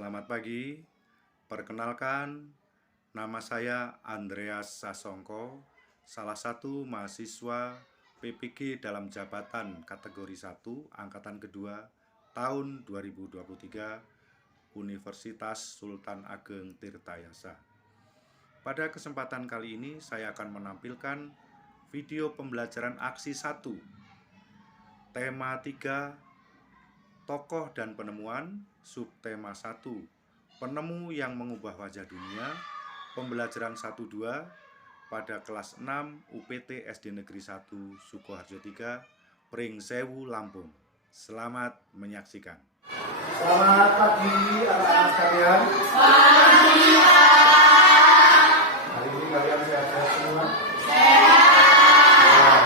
Selamat pagi, perkenalkan nama saya Andreas Sasongko, salah satu mahasiswa PPG dalam jabatan kategori 1 angkatan kedua tahun 2023 Universitas Sultan Ageng Tirtayasa. Pada kesempatan kali ini saya akan menampilkan video pembelajaran aksi 1, tema 3, tokoh dan penemuan, subtema 1, penemu yang mengubah wajah dunia, pembelajaran 1-2 pada kelas 6 UPT SD Negeri 1 Sukoharjo 3, Pringsewu, Lampung. Selamat menyaksikan. Selamat pagi anak-anak sekalian. Pagi. Hari ini kalian sehat-sehat semua? Sehat. Ya,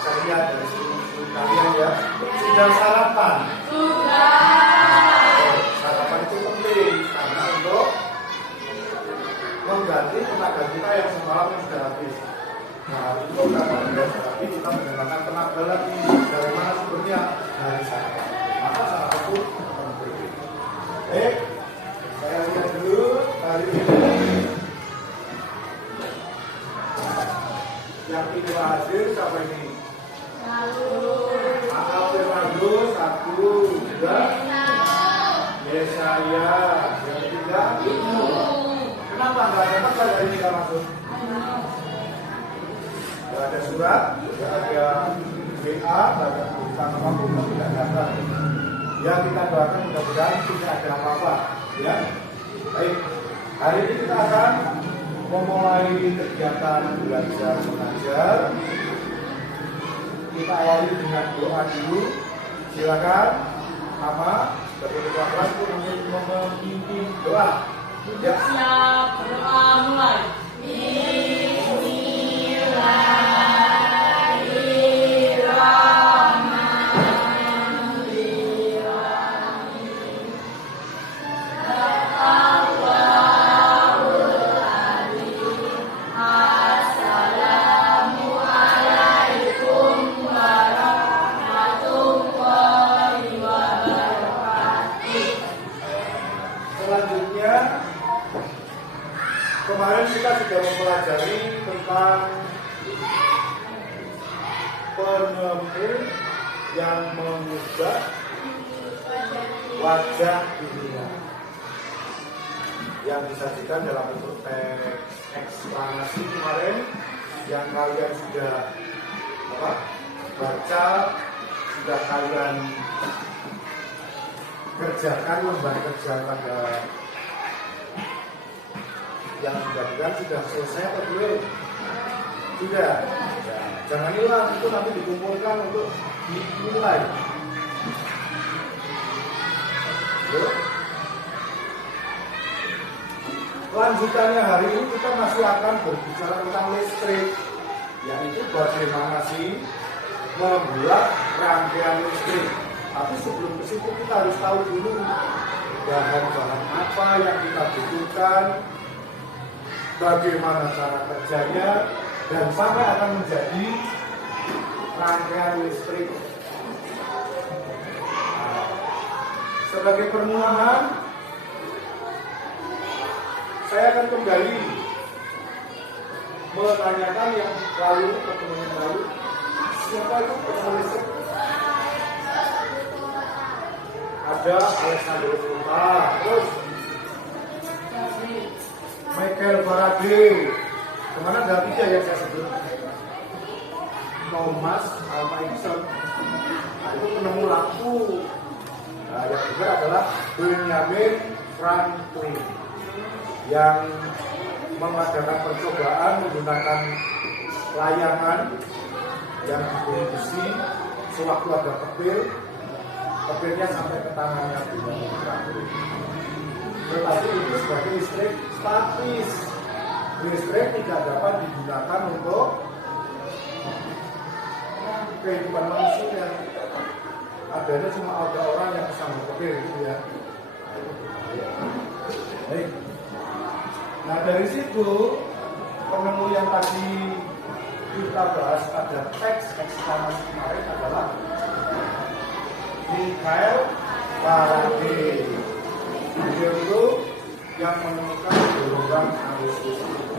saya lihat dari seluruh kalian ya. Sudah sarapan? Sarapan itu penting karena untuk mengganti tenaga kita yang semalam yang sudah habis. Nah, itu karena sudah habis kita menggunakan tenaga lagi. Dari mana sumbernya? Dari sarapan. Maka sarapan itu penting. Saya lihat dulu hari ini yang tidak hadir siapa ini? Akal Fernando, 1, 2. Yesaya, yang 3. Kenapa nggak ada apa dari ini nggak masuk? Nggak ada surat, nggak ada WA, nggak ada tulisan apapun, tidak datang. Ya, kita doakan mudah-mudahan tidak ada apa-apa. Ya, baik. Hari ini kita akan memulai kegiatan belajar mengajar. Kita awali dengan doa dulu. Silakan, Mama, sebagai ketua kelas untuk memimpin doa. Ya. Siap, berdoa mulai. Selanjutnya, kemarin kita sudah mempelajari tentang penemu yang mengubah wajah dunia yang disajikan dalam bentuk teks eksplanasi kemarin yang kalian sudah baca, sudah kalian kerjakan lembar kerja pada yang sudah selesai atau belum? Sudah. Ya, jangan hilang, itu nanti dikumpulkan untuk dinilai. Lanjutannya hari ini kita masih akan berbicara tentang listrik, yaitu bagaimana sih membuat rangkaian listrik. Tapi sebelum ke situ kita harus tahu dulu bahan-bahan apa yang kita butuhkan, bagaimana cara kerjanya, dan sampai akan menjadi rangkaian listrik. Nah, sebagai permulaan, saya akan kembali menanyakan yang lalu, pertemuan lalu, siapa itu penemu listrik? Ada Alexander Fulta, terus Michael Faraday, kemana ada 3 yang saya sebut? Thomas Alva Edison, nah, itu penemu lampu. Nah, yang juga adalah Benjamin Franklin yang mengadakan percobaan menggunakan layangan yang diberi besi sewaktu ada tepilnya sampai ke tangannya Benjamin Franklin. Tetapi itu sebagai listrik statis. Listrik tidak dapat digunakan untuk kehidupan manusia. Adanya cuma ada orang yang kesambung tepil gitu ya. Baik. Nah, dari situ penemu yang tadi kita bahas pada teks eksplanasi kemarin adalah Michael Faraday. Beliau yang menemukan gelombang arus listrik.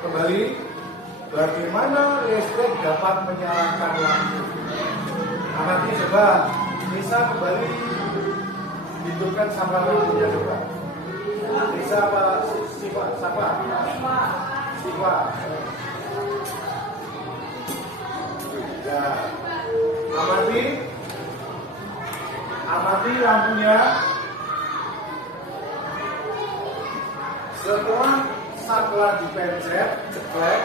Kembali, bagaimana listrik dapat menyalakan lampu? Nanti coba bisa kembali hidupkan sama lampunya coba. Bisa apa? Siapa? Siapa? Ya, amati lampunya. Setelah dipencet, ceklek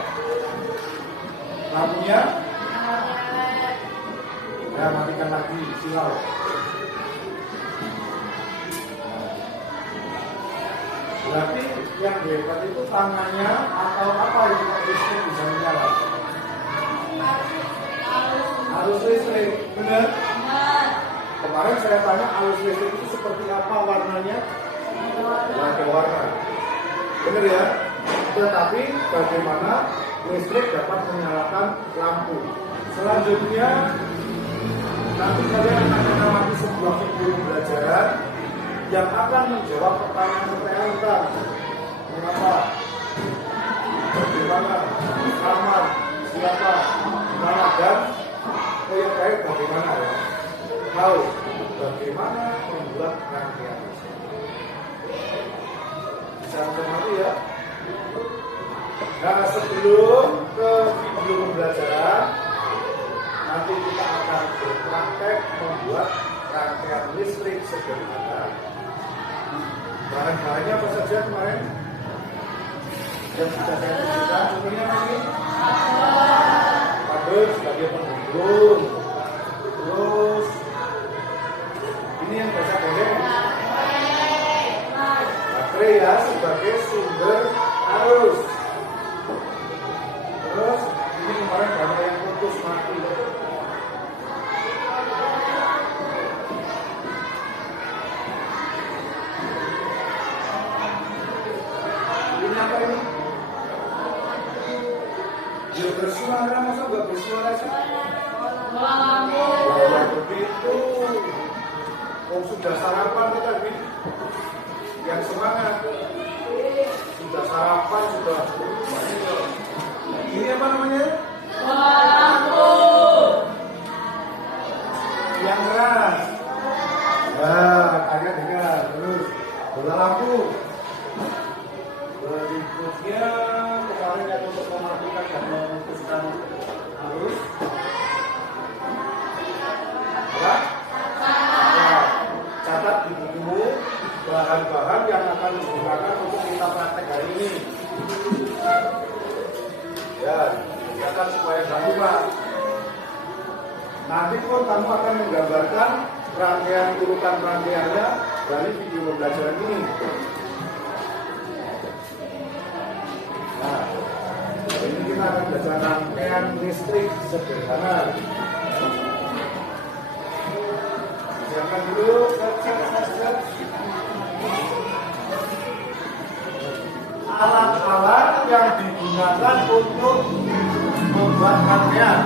lampunya. Ya, matikan lagi, silau. Berarti yang hebat itu tangannya atau apa yang listrik bisa menyala? Arus listrik, benar? Kemarin saya tanya arus listrik itu seperti apa warnanya? Warna. Benar ya? Tetapi bagaimana listrik dapat menyalakan lampu? Selanjutnya nanti kalian akan mengamati sebuah video pembelajaran yang akan menjawab pertanyaan-pertanyaan. Mengapa? Bagaimana? Kamar? Siapa? Mana? Dan kayak bagaimana ya? Tahu bagaimana membuat rangkaian listrik? Bisa mengerti ya? Nah, sebelum ke video pembelajaran, nanti kita akan berpraktek membuat rangkaian listrik sederhana. Bahan-bahannya apa saja kemarin? Yang sudah saya tunjukkan, contohnya ini kabel sebagai penghubung. Terus ini yang biasa boleh baterai ya sebagai sumber arus. Terus ini kemarin banyak yang putus mati. Ini apa ini? Dia bersuara, masa nggak bersuara sih? Ya begitu. Oh, sudah sarapan kita ini. Yang semangat. Sudah sarapan, sudah. Ini apa namanya? Lampu. Yang keras. Nah, kalian dengar. Terus bola lampu. Berikutnya kemarin yang untuk mematikan dan memutuskan arus. Ya? Nah, catat di buku bahan-bahan yang akan digunakan untuk kita praktek hari ini. Ya, catat supaya jangan lupa. Nanti pun kamu akan menggambarkan rangkaian urutan rangkaiannya dari video pembelajaran ini. Nah, hari ini kita akan belajar rangkaian listrik sederhana. Siapkan dulu, set. Alat-alat yang digunakan untuk membuat rangkaian.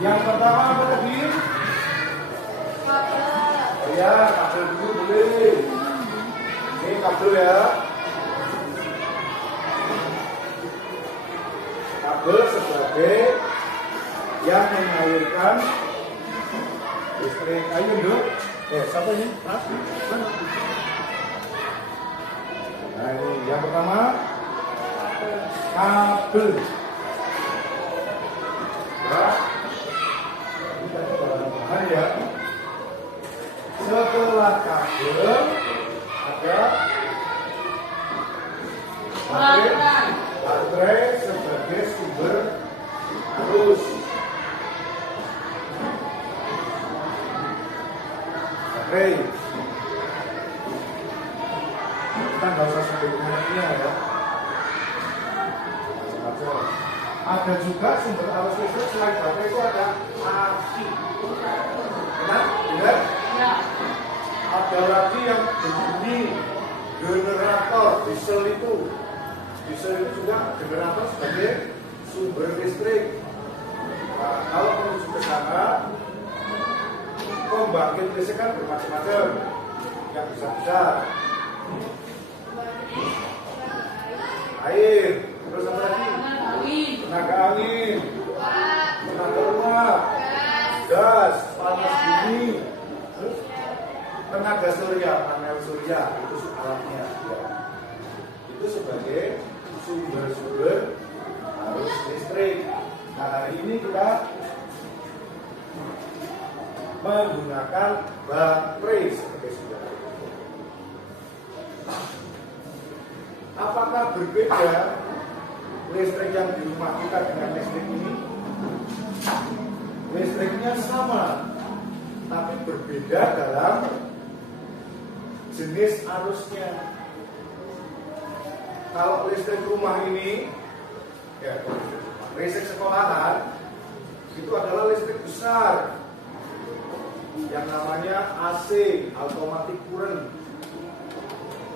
Yang pertama apa tadi? Ya, kabel dulu boleh. Ini kabel ya. Kabel sebagai yang mengalirkan listrik. Ayo dulu. Siapa ini? Mana? Nah ini yang pertama kabel. Ya. Kita bahan ya. Setelah kabel ada baterai sebagai sumber arus. Baterai. Kita nggak usah sebut mereknya ya. Macam-macam. Ada juga sumber arus listrik selain baterai itu ada aki. Benar? Ya. Ada lagi yang begini, generator diesel itu. Diesel itu juga generator sebagai sumber listrik. Nah, kalau menuju ke sana, pembangkit listrik kan bermacam-macam, yang besar-besar, air, terus apa lagi? Tenaga angin, tenaga uap, gas, panas bumi, terus tenaga surya, panel surya, itu alatnya. Ya. Itu sebagai sumber-sumber arus listrik. Nah, hari ini kita menggunakan baterai sebagai sumber. Apakah berbeda listrik yang di rumah kita dengan listrik ini? Listriknya sama, tapi berbeda dalam jenis arusnya. Kalau listrik rumah ini, ya, listrik sekolahan itu adalah listrik besar yang namanya AC, automatic current.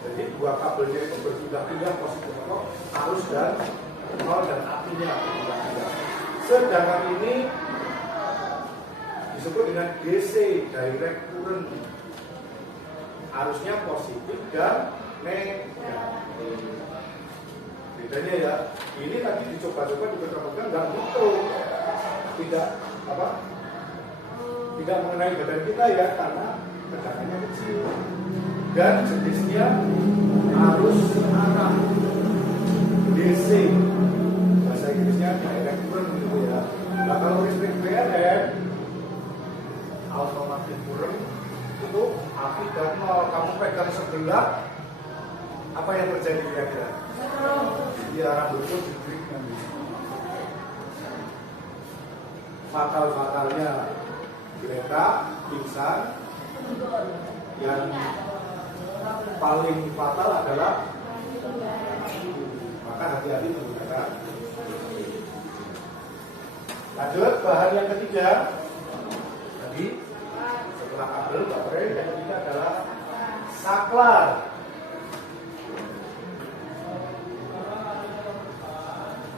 Jadi dua kabelnya itu berpindah-pindah positif arus dan nol dan apinya berpindah-pindah. Sedangkan ini disebut dengan DC, direct current. Arusnya positif dan negatif. Bedanya ya, ini tadi dicoba-coba dipegang-pegang nggak butuh, tidak apa, tidak mengenai badan kita ya, karena tegangannya kecil dan jenisnya arus arah DC, bahasa Inggrisnya direct current gitu ya. Nah kalau listrik PLN automatic current itu api dan nol, kamu pegang sebelah, apa yang terjadi kira-kira? Iya, rambut itu dibrik nanti. Fatal-fatalnya geletak, pingsan. Yang paling fatal adalah maka hati-hati menggunakan. Lanjut, bahan yang ketiga. Tadi setelah kabel, baterai, yang ketiga adalah saklar.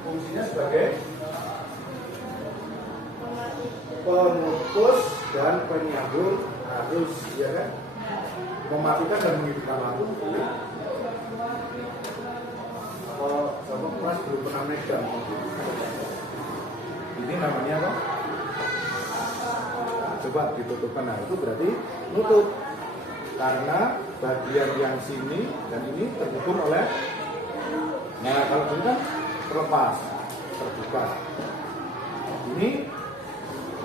Fungsinya sebagai pemutus dan penyambung arus, ya kan? Mematikan dan menghidupkan lampu. Kalau sama kelas belum pernah megang. Ini namanya apa? Nah, coba ditutupkan. Nah, itu berarti nutup. Karena bagian yang sini dan ini terhubung oleh. Nah, kalau ini kan terlepas, terbuka. Ini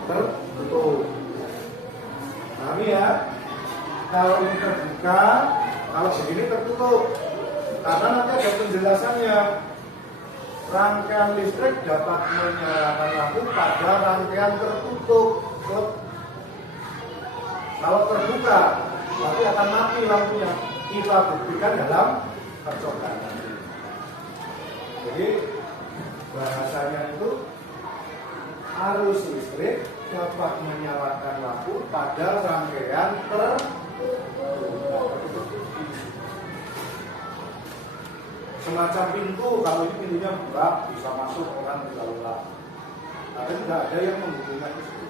tertutup. Nah, ini ya. Kalau ini terbuka, kalau begini tertutup. Karena nanti ada penjelasannya. Rangkaian listrik dapat menyalakan lampu pada rangkaian tertutup. Kalau terbuka, nanti akan mati lampunya. Kita buktikan dalam percobaan. Jadi bahasanya itu arus listrik dapat menyalakan lampu pada rangkaian tertutup. Semacam pintu, kalau ini pintunya buka bisa masuk orang bisa lewat. Tapi tidak ada yang menghubungkan itu.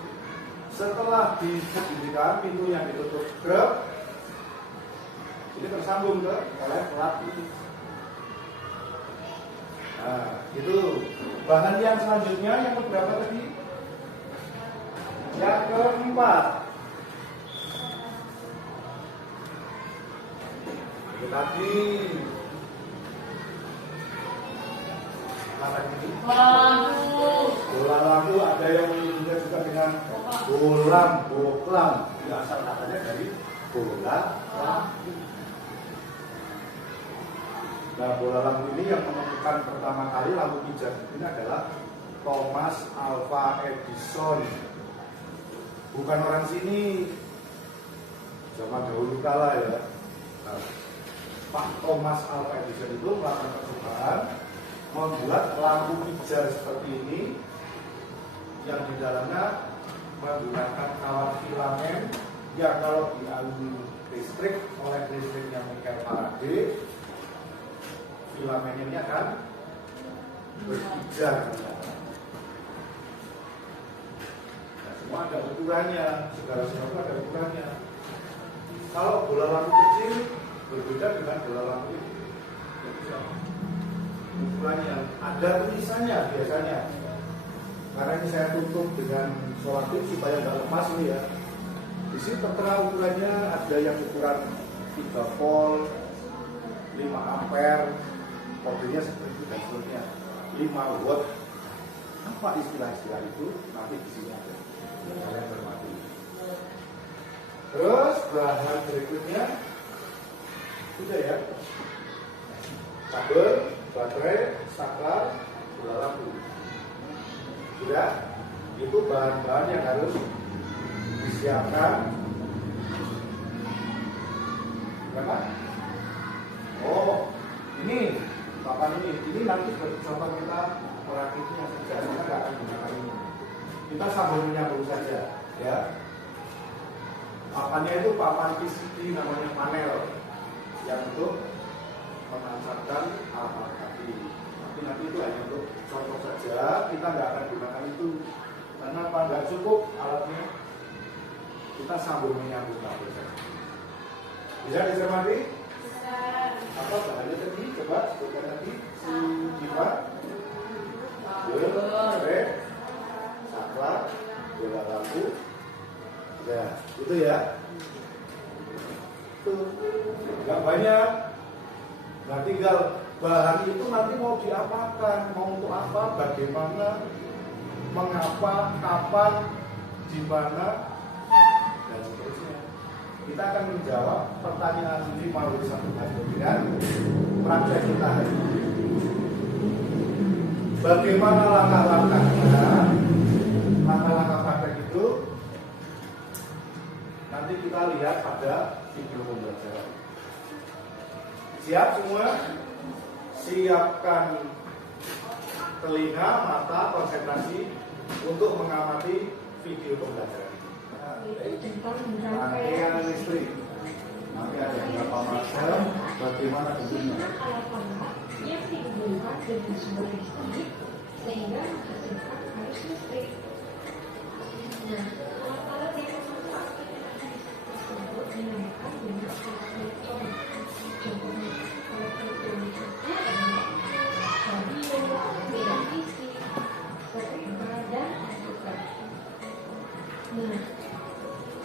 Setelah dibunyikan pintunya ditutup ini tersambung oleh pelat ini. Nah, itu bahan yang selanjutnya yang berapa tadi? Yang keempat. Itu tadi. Apa ini? Bola lampu, ada yang menyebutnya juga dengan bolam, boklam. Ini asal katanya dari bola lampu. Nah, bola lampu ini yang menemukan pertama kali lampu pijar ini adalah Thomas Alva Edison. Bukan orang sini, zaman dahulu kala ya. Nah, Pak Thomas Alva Edison itu melakukan percobaan membuat lampu pijar seperti ini yang di dalamnya menggunakan kawat filamen yang kalau dialiri listrik oleh listriknya Michael Faraday, filamennya ini akan berpijar. Nah, Semua ada ukurannya, segala sesuatu ada ukurannya. Kalau bola lampu kecil berbeda dengan bola lampu besar. Ukurannya ada tulisannya biasanya. Karena ini saya tutup dengan solatif supaya nggak lepas ini ya. Di sini tertera ukurannya, ada yang ukuran 3 volt, 5 ampere, kodenya seperti itu dan seterusnya. 5 watt. Apa istilah-istilah itu? Nanti di sini ada. Kalian bermati. Terus bahan berikutnya sudah ya. Kabel, baterai, saklar, bola lampu. Sudah, itu bahan-bahan yang harus disiapkan. Kenapa? Oh, ini papan ini nanti sebagai contoh kita merakitnya saja. Kita nggak akan gunakan ini. Kita sambil menyambung saja, ya. Papannya itu papan PCB namanya panel yang untuk menancapkan alat tadi. Tapi nanti itu hanya untuk contoh saja, kita nggak akan gunakan itu. Karena apa? Nggak cukup alatnya. Kita sambung menyambung kabel saja. Bisa dicermati? Apa bahannya tadi? Coba sebutkan tadi. Si Jiwa, baterai, saklar, bola lampu. Ya, itu ya. Tuh, nggak banyak. Nah, tinggal bahan itu nanti mau diapakan, mau untuk apa, bagaimana, mengapa, kapan, di mana, dan seterusnya. Kita akan menjawab pertanyaan 51 dengan praktek kita hari ini. Bagaimana langkah-langkahnya? Langkah-langkah praktek itu nanti kita lihat pada video pembelajaran. Siap semua? Siapkan telinga, mata, konsentrasi untuk mengamati video pembelajaran. Rangkaian listrik. Nanti ada beberapa macam, bagaimana bentuknya. Yang dihubungkan dengan sumber listrik sehingga menghasilkan arus listrik. Nah, alat-alat yang memanfaatkan energi tersebut dinamakan dengan alat elektronik. Contohnya alat elektronik itu adalah radio, televisi, setrika, dan komputer. Nah,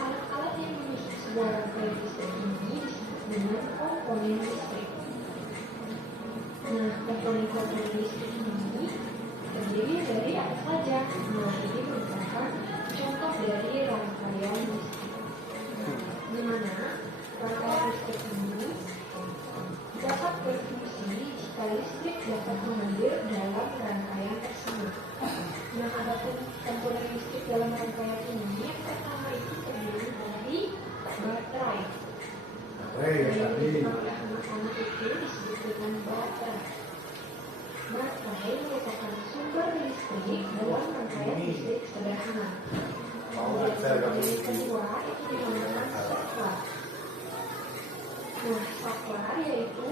alat-alat yang memiliki sebuah rangkaian listrik ini disebut dengan komponen listrik. Nah, komponen-komponen listrik ini terdiri dari apa saja? Nah, ini merupakan contoh dari rangkaian listrik. Di mana rangkaian listrik ini dapat berfungsi jika listrik dapat mengalir dalam rangkaian tersebut. Nah, ada komponen listrik dalam rangkaian ini. Yang pertama itu terdiri dari baterai. Yang tadi. Oleh anak-anak itu disebut dengan baterai. Baterai merupakan sumber listrik dalam rangkaian listrik sederhana. Kemudian yang kedua itu dinamakan saklar. Nah, saklar yaitu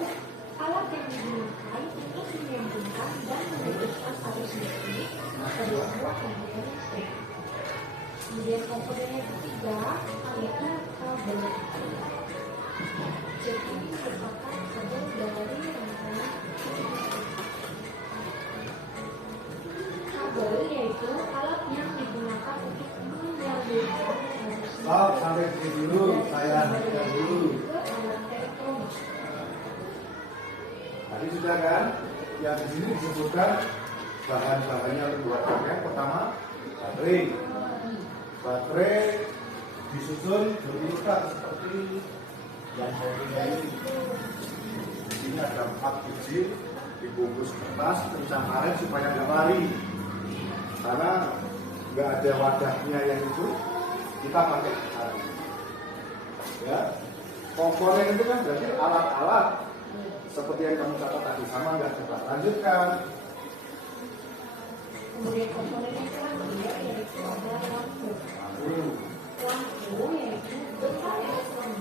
alat yang digunakan untuk menyambungkan dan memutuskan arus listrik ke sebuah rangkaian listrik. Kemudian komponen yang ketiga yaitu kabel. Jadi ini merupakan kabel dari rangkaian listrik. Kabel yaitu alat yang digunakan untuk menyambungkan arus listrik. Sampai di sini dulu, saya lanjutkan dulu. Ke alat elektronik. Tadi sudah kan? Yang di sini disebutkan bahan-bahannya untuk buat rangkaian. Pertama, baterai. Baterai disusun berikat seperti yang saya punya ini. Di sini ada 4 biji dibungkus kertas, kencang karet supaya nggak lari. Karena nggak ada wadahnya yang itu, kita pakai karet. Ya, komponen itu kan berarti alat-alat seperti yang kamu catat tadi, sama nggak? Coba lanjutkan. Kemudian komponen yang terakhir yaitu ada lampu. Lampu yaitu bentuk elektronik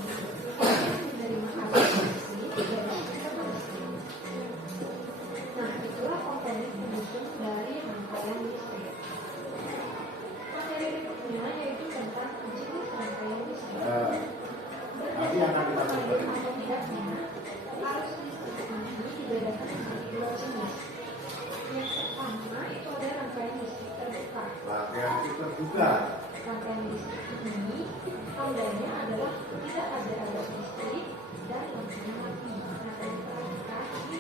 yang menerima arus listrik dari sistem listrik. Nah, itulah komponen penyusun dari rangkaian listrik. Materi berikutnya tandanya adalah tidak ada arus listrik dan lampunya mati. Nah, tadi perhatikan ini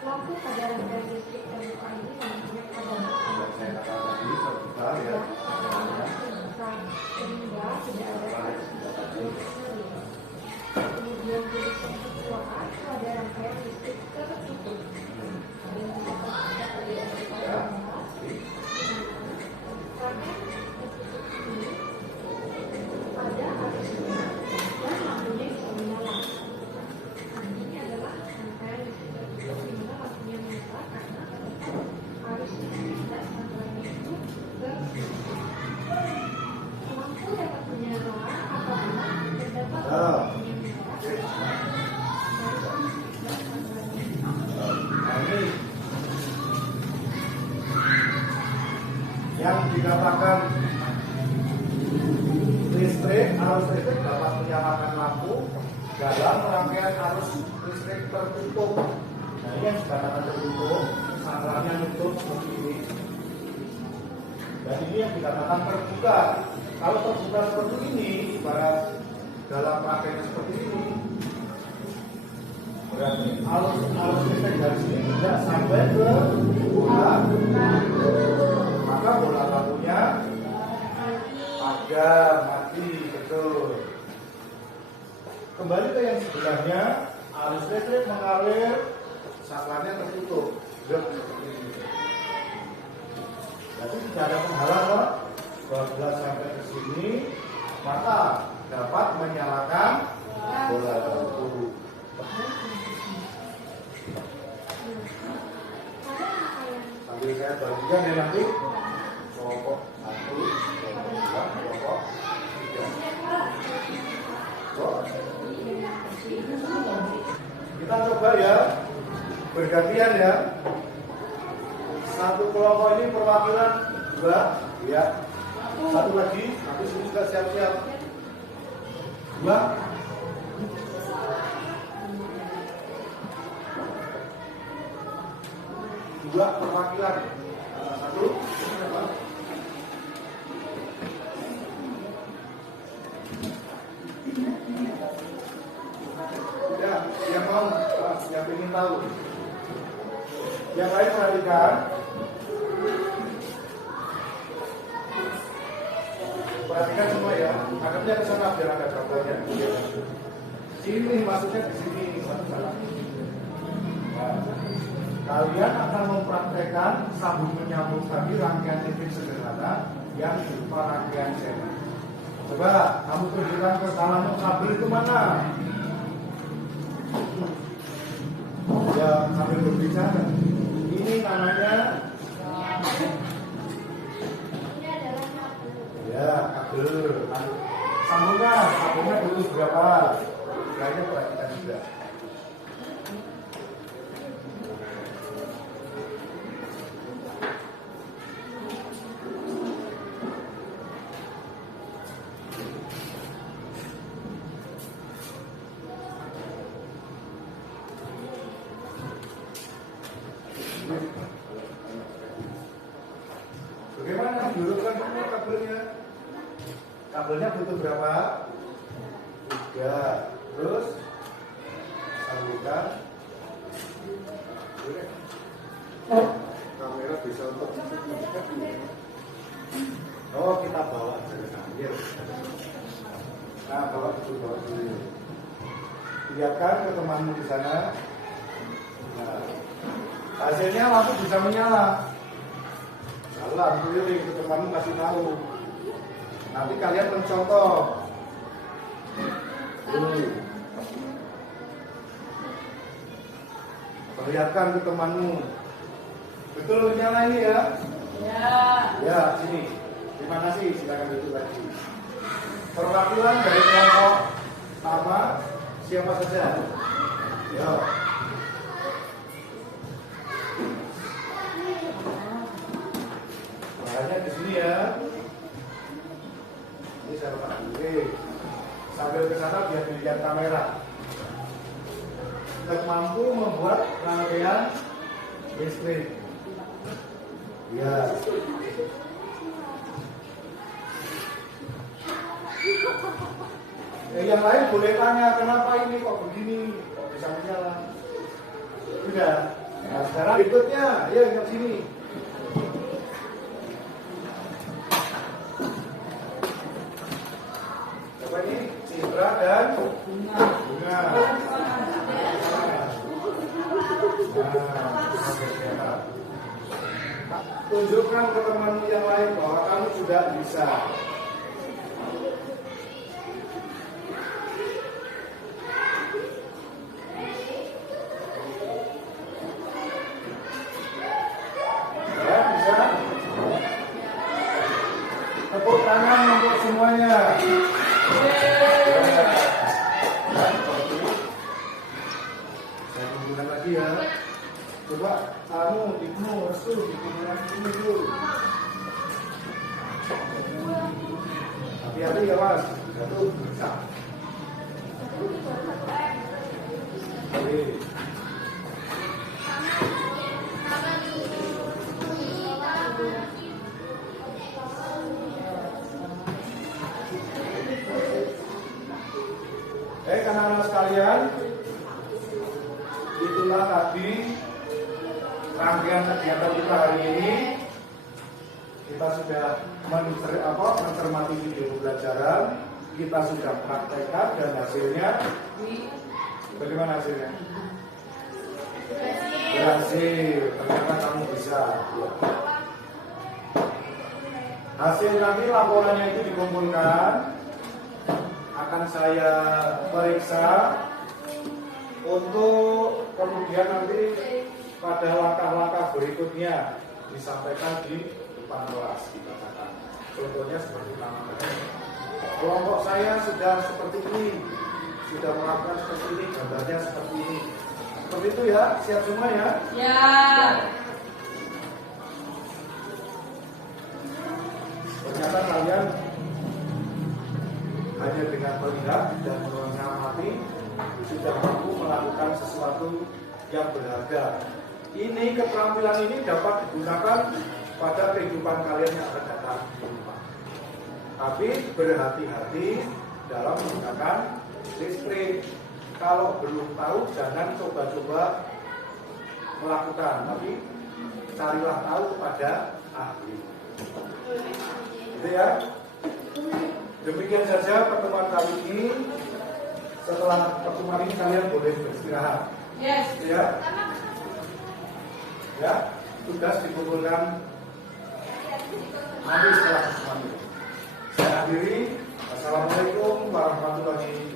lampu pada rangkaian listrik terbuka ini lampunya padam. Saya katakan tadi terbuka ya. Terbuka sehingga tidak ada arus listrik. Kemudian jenis kebutuhan pada rangkaian listrik tertutup. Dan juga terbuka pada rangkaian karena tertutup ini ada arusnya dan lampunya bisa menyala. Ini adalah rangkaian listrik tertutup di mana lampunya menyala karena arus listrik dan rangkaian itu tertutup. Lampu dapat menyala apabila terdapat lampunya menyala. Nah, ini yang dikatakan listrik, arus listrik dapat menyalakan lampu dalam rangkaian arus listrik tertutup. Nah, ini yang dikatakan tertutup, saklarnya nutup seperti ini. Dan ini yang dikatakan terbuka. Kalau terbuka seperti ini, ibarat dalam rangkaian seperti ini, berarti arus listrik dari sini tidak sampai ke bola, maka bola lampunya ada mati, betul. Kembali ke yang sebelahnya, arus listrik mengalir, saklarnya tertutup. Jadi tidak ada penghalang, 12 sampai ke sini, maka dapat menyalakan bola lampu. Sambil saya bagikan ya nanti kelompok 1, kelompok 2, kelompok 3. Kita coba ya bergantian ya. Satu kelompok ini perwakilan 2 ya. Satu lagi, nanti sini juga siap-siap. 2. Dua perwakilan. Satu. Ya, yang mau, yang ingin tahu. Yang lain perhatikan. Perhatikan semua ya. Anggapnya ke sana biar ada gambarnya. Sini maksudnya di sini salah. Kalian akan mempraktekkan sambung menyambung tadi rangkaian listrik sederhana yang berupa rangkaian sel. Coba kamu tunjukkan ke kamu kabel itu mana? Ya sambil berbicara. Ini namanya ya kabel. Sambungkan, kabelnya butuh berapa? Kayaknya perhatikan juga. Bagaimana dudukkan dulu kabelnya? Kabelnya butuh berapa? 3. Terus sambungkan. Kamera bisa untuk oh kita bawa dari sambil. Nah bawa dulu. Lihatkan ke temanmu di sana. Nah, hasilnya lampu bisa menyala. Lalu lampu ini ke temanmu kasih tahu. Nanti kalian mencontoh. Perlihatkan ke temanmu. Betul menyala ini ya? Ya. Ya, sini. Terima kasih, silakan duduk lagi. Perwakilan dari kelompok sama siapa saja? Ya. Bahannya di sini ya. Ini saya letak dulu. Sambil ke sana biar dilihat kamera. Kita mampu membuat rangkaian listrik. Ya. Yang lain boleh tanya kenapa ini kok begini, kok bisa menyala. Udah. Nah, sekarang berikutnya, ya ingat sini. Coba ini Citra dan Bunga. Tunjukkan ke teman yang lain bahwa kamu sudah bisa. Ya, bisa. Tepuk tangan untuk semuanya. Saya menggunakan lagi ya. Coba kamu Ibnu Rasul digunakan ini dulu. Hati-hati ya mas, jatuh bisa. Oke. Anak-anak sekalian, itulah tadi rangkaian kegiatan kita hari ini. Kita sudah mencermati video pembelajaran, kita sudah praktekkan dan hasilnya bagaimana hasilnya? Berhasil, ternyata kamu bisa. Hasil nanti laporannya itu dikumpulkan, akan saya periksa untuk kemudian nanti pada langkah-langkah berikutnya disampaikan di depan kelas. Dikatakan contohnya seperti namanya, kelompok saya sudah seperti ini, sudah melakukan seperti ini, gambarnya seperti ini, seperti itu ya. Siap semua ya? Ya. Ternyata kalian hanya dengan melihat dan mengamati sudah mampu melakukan sesuatu yang berharga. Ini keterampilan ini dapat digunakan pada kehidupan kalian yang akan datang di rumah. Tapi berhati-hati dalam menggunakan listrik. Kalau belum tahu jangan coba-coba melakukan, tapi carilah tahu kepada ahli. Gitu ya. Demikian saja pertemuan kali ini. Setelah pertemuan ini kalian boleh beristirahat. Yes. Ya. Ya, tugas dikumpulkan nanti setelah pertemuan ini. Saya akhiri. Assalamualaikum warahmatullahi wabarakatuh.